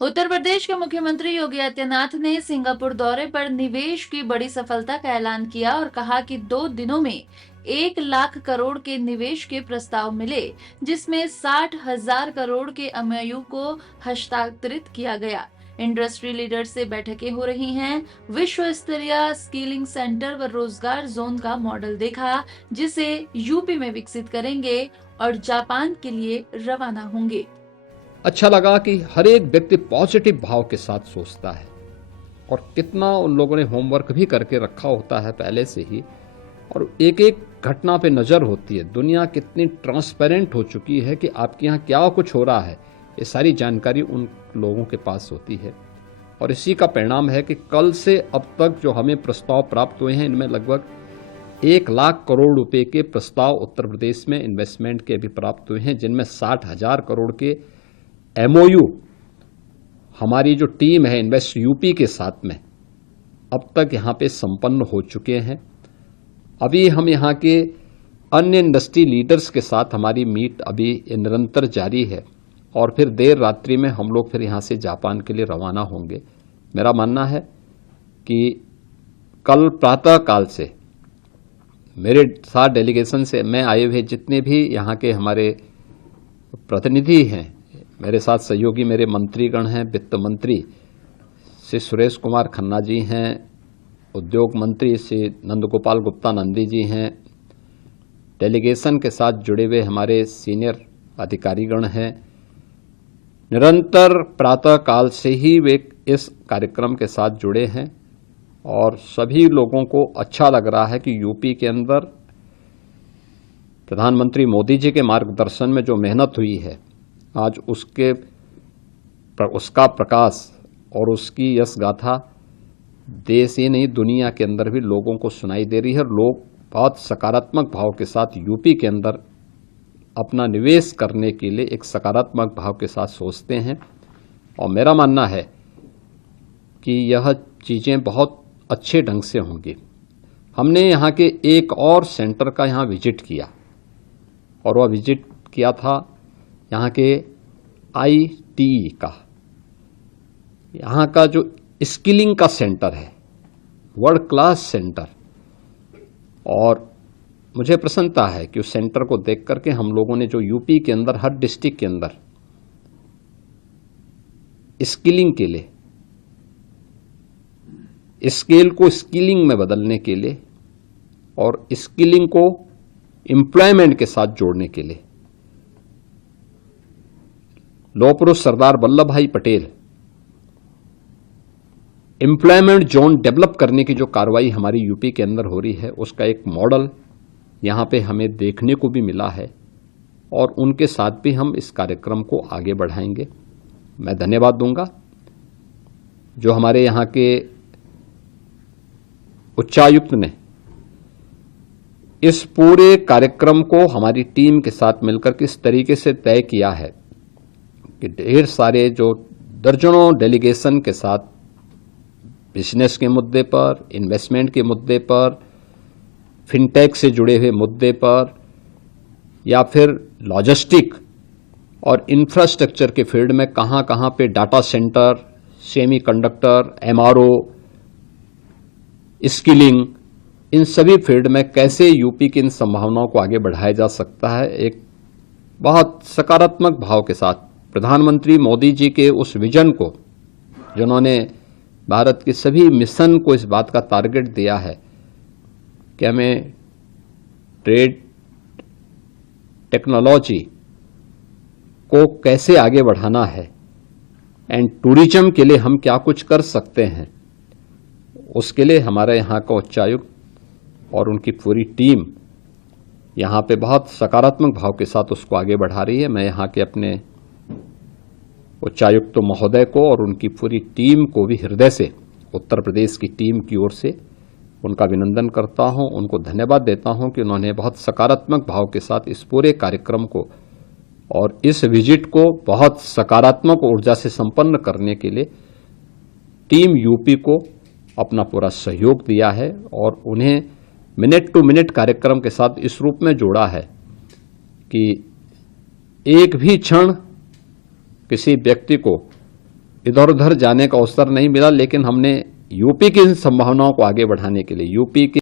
उत्तर प्रदेश के मुख्यमंत्री योगी आदित्यनाथ ने सिंगापुर दौरे पर निवेश की बड़ी सफलता का ऐलान किया और कहा कि 2 दिनों में 1 लाख करोड़ के निवेश के प्रस्ताव मिले, जिसमें 60,000 करोड़ के एमओयू को हस्तांतरित किया गया। इंडस्ट्री लीडर से बैठकें हो रही हैं। विश्व स्तरीय स्किलिंग सेंटर व रोजगार जोन का मॉडल देखा, जिसे यूपी में विकसित करेंगे और जापान के लिए रवाना होंगे। अच्छा लगा कि हर एक व्यक्ति पॉजिटिव भाव के साथ सोचता है और कितना उन लोगों ने होमवर्क भी करके रखा होता है पहले से ही, और एक एक घटना पे नज़र होती है। दुनिया कितनी ट्रांसपेरेंट हो चुकी है कि आपके यहाँ क्या कुछ हो रहा है, ये सारी जानकारी उन लोगों के पास होती है। और इसी का परिणाम है कि कल से अब तक जो हमें प्रस्ताव प्राप्त हुए हैं, इनमें लगभग 1 लाख करोड़ रुपए के प्रस्ताव उत्तर प्रदेश में इन्वेस्टमेंट के भी प्राप्त हुए हैं, जिनमें 60,000 करोड़ के एमओयू हमारी जो टीम है इन्वेस्ट यूपी के साथ में अब तक यहाँ पे संपन्न हो चुके हैं। अभी हम यहाँ के अन्य इंडस्ट्री लीडर्स के साथ हमारी मीट अभी निरंतर जारी है और फिर देर रात्रि में हम लोग फिर यहाँ से जापान के लिए रवाना होंगे। मेरा मानना है कि कल प्रातः काल से मेरे साथ डेलीगेशन से में आए हुए जितने भी यहाँ के हमारे प्रतिनिधि हैं, मेरे साथ सहयोगी मेरे मंत्रीगण हैं, वित्त मंत्री श्री सुरेश कुमार खन्ना जी हैं, उद्योग मंत्री श्री नंदगोपाल गुप्ता नंदी जी हैं, डेलीगेशन के साथ जुड़े हुए हमारे सीनियर अधिकारीगण हैं। निरंतर प्रातः काल से ही वे इस कार्यक्रम के साथ जुड़े हैं और सभी लोगों को अच्छा लग रहा है कि यूपी के अंदर प्रधानमंत्री मोदी जी के मार्गदर्शन में जो मेहनत हुई है, आज उसका प्रकाश और उसकी यश गाथा देश ही नहीं दुनिया के अंदर भी लोगों को सुनाई दे रही है। लोग बहुत सकारात्मक भाव के साथ यूपी के अंदर अपना निवेश करने के लिए एक सकारात्मक भाव के साथ सोचते हैं और मेरा मानना है कि यह चीज़ें बहुत अच्छे ढंग से होंगी। हमने यहाँ के एक और सेंटर का यहाँ विजिट किया और वह विजिट किया था यहाँ के आईटी का। यहाँ का जो स्किलिंग का सेंटर है, वर्ल्ड क्लास सेंटर, और मुझे प्रसन्नता है कि उस सेंटर को देख करके हम लोगों ने जो यूपी के अंदर हर डिस्ट्रिक्ट के अंदर स्किलिंग के लिए, स्केल को स्किलिंग में बदलने के लिए और स्किलिंग को एम्प्लॉयमेंट के साथ जोड़ने के लिए लौह पुरुष सरदार वल्लभ भाई पटेल एम्प्लॉयमेंट जोन डेवलप करने की जो कार्रवाई हमारी यूपी के अंदर हो रही है, उसका एक मॉडल यहाँ पे हमें देखने को भी मिला है और उनके साथ भी हम इस कार्यक्रम को आगे बढ़ाएंगे। मैं धन्यवाद दूंगा जो हमारे यहाँ के उच्चायुक्त ने इस पूरे कार्यक्रम को हमारी टीम के साथ मिलकर किस तरीके से तय किया है कि ढेर सारे जो दर्जनों डेलीगेशन के साथ बिजनेस के मुद्दे पर, इन्वेस्टमेंट के मुद्दे पर, फिनटेक से जुड़े हुए मुद्दे पर या फिर लॉजिस्टिक और इंफ्रास्ट्रक्चर के फील्ड में कहाँ कहाँ पे data center, semiconductor, MRO, skilling, इन सभी फील्ड में कैसे यूपी की इन संभावनाओं को आगे बढ़ाया जा सकता है, एक बहुत सकारात्मक भाव के साथ प्रधानमंत्री मोदी जी के उस विजन को, जिन्होंने भारत के सभी मिशन को इस बात का टारगेट दिया है कि हमें ट्रेड, टेक्नोलॉजी को कैसे आगे बढ़ाना है एंड टूरिज्म के लिए हम क्या कुछ कर सकते हैं, उसके लिए हमारे यहाँ का उच्चायुक्त और उनकी पूरी टीम यहाँ पे बहुत सकारात्मक भाव के साथ उसको आगे बढ़ा रही है। मैं यहाँ के अपने उच्चायुक्त महोदय को और उनकी पूरी टीम को भी हृदय से, उत्तर प्रदेश की टीम की ओर से उनका अभिनंदन करता हूं, उनको धन्यवाद देता हूं कि उन्होंने बहुत सकारात्मक भाव के साथ इस पूरे कार्यक्रम को और इस विजिट को बहुत सकारात्मक ऊर्जा से संपन्न करने के लिए टीम यूपी को अपना पूरा सहयोग दिया है और उन्हें मिनट टू मिनट कार्यक्रम के साथ इस रूप में जोड़ा है कि एक भी क्षण किसी व्यक्ति को इधर उधर जाने का अवसर नहीं मिला, लेकिन हमने यूपी की इन संभावनाओं को आगे बढ़ाने के लिए, यूपी के